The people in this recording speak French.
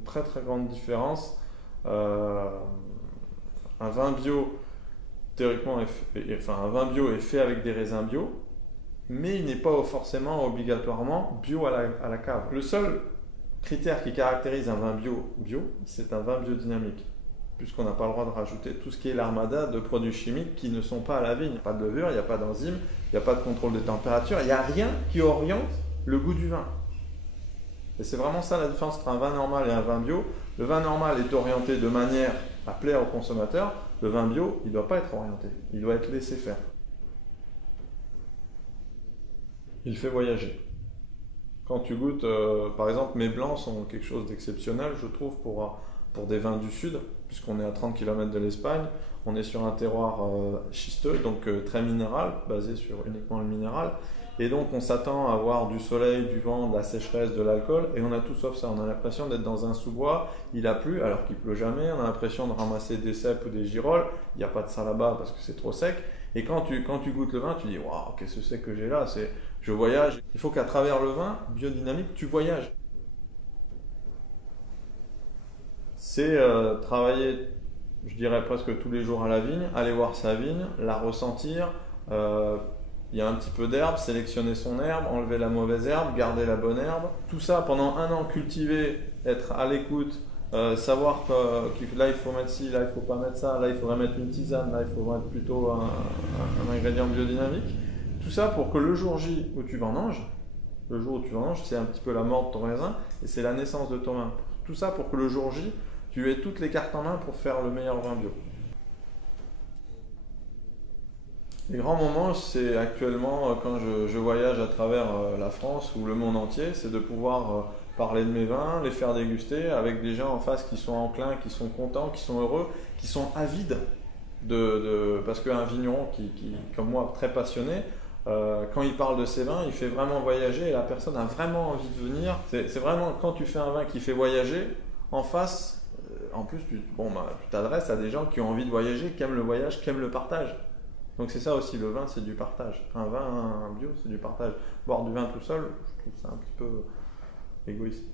une très très grande différence. Euh, un vin bio, théoriquement, un vin bio est fait avec des raisins bio, mais il n'est pas forcément obligatoirement bio à la cave. Le seul critère qui caractérise un vin bio, c'est un vin biodynamique, puisqu'on n'a pas le droit de rajouter tout ce qui est l'armada de produits chimiques qui ne sont pas à la vigne. Il n'y a pas de levure, il n'y a pas d'enzyme, il n'y a pas de contrôle de température, il n'y a rien qui oriente le goût du vin. Et c'est vraiment ça la différence entre un vin normal et un vin bio. Le vin normal est orienté de manière à plaire au consommateur. Le vin bio, il ne doit pas être orienté, il doit être laissé faire. Il fait voyager. Quand tu goûtes, par exemple, mes blancs sont quelque chose d'exceptionnel, je trouve, pour des vins du sud, puisqu'on est à 30 km de l'Espagne. On est sur un terroir schisteux, donc très minéral, basé sur uniquement le minéral. Et donc on s'attend à avoir du soleil, du vent, de la sécheresse, de l'alcool, et on a tout sauf ça. On a l'impression d'être dans un sous-bois, il a plu alors qu'il pleut jamais, on a l'impression de ramasser des cèpes ou des girolles, il n'y a pas de ça là-bas parce que c'est trop sec. Et quand tu goûtes le vin, tu dis waouh, qu'est-ce que c'est que j'ai là? Je voyage. Il faut qu'à travers le vin biodynamique, tu voyages. C'est travailler, je dirais presque tous les jours à la vigne, aller voir sa vigne, la ressentir. Il y a un petit peu d'herbe, sélectionner son herbe, enlever la mauvaise herbe, garder la bonne herbe. Tout ça pendant un an, cultiver, être à l'écoute, savoir que là il faut mettre ci, là il faut pas mettre ça, là il faudrait mettre une tisane, là il faudrait mettre plutôt un ingrédient biodynamique. Tout ça pour que le jour J où tu vendanges, le jour où tu vendanges, c'est un petit peu la mort de ton raisin et c'est la naissance de ton vin. Tout ça pour que le jour J, tu aies toutes les cartes en main pour faire le meilleur vin bio. Les grands moments, c'est actuellement quand je voyage à travers la France ou le monde entier, c'est de pouvoir parler de mes vins, les faire déguster avec des gens en face qui sont enclins, qui sont contents, qui sont heureux, qui sont avides parce qu'un vigneron comme moi, très passionné, quand il parle de ses vins, il fait vraiment voyager et la personne a vraiment envie de venir. C'est vraiment quand tu fais un vin qui fait voyager, en face, en plus, tu t'adresses à des gens qui ont envie de voyager, qui aiment le voyage, qui aiment le partage. Donc c'est ça aussi, le vin c'est du partage. Un vin, un bio c'est du partage. Boire du vin tout seul, je trouve ça un petit peu égoïste.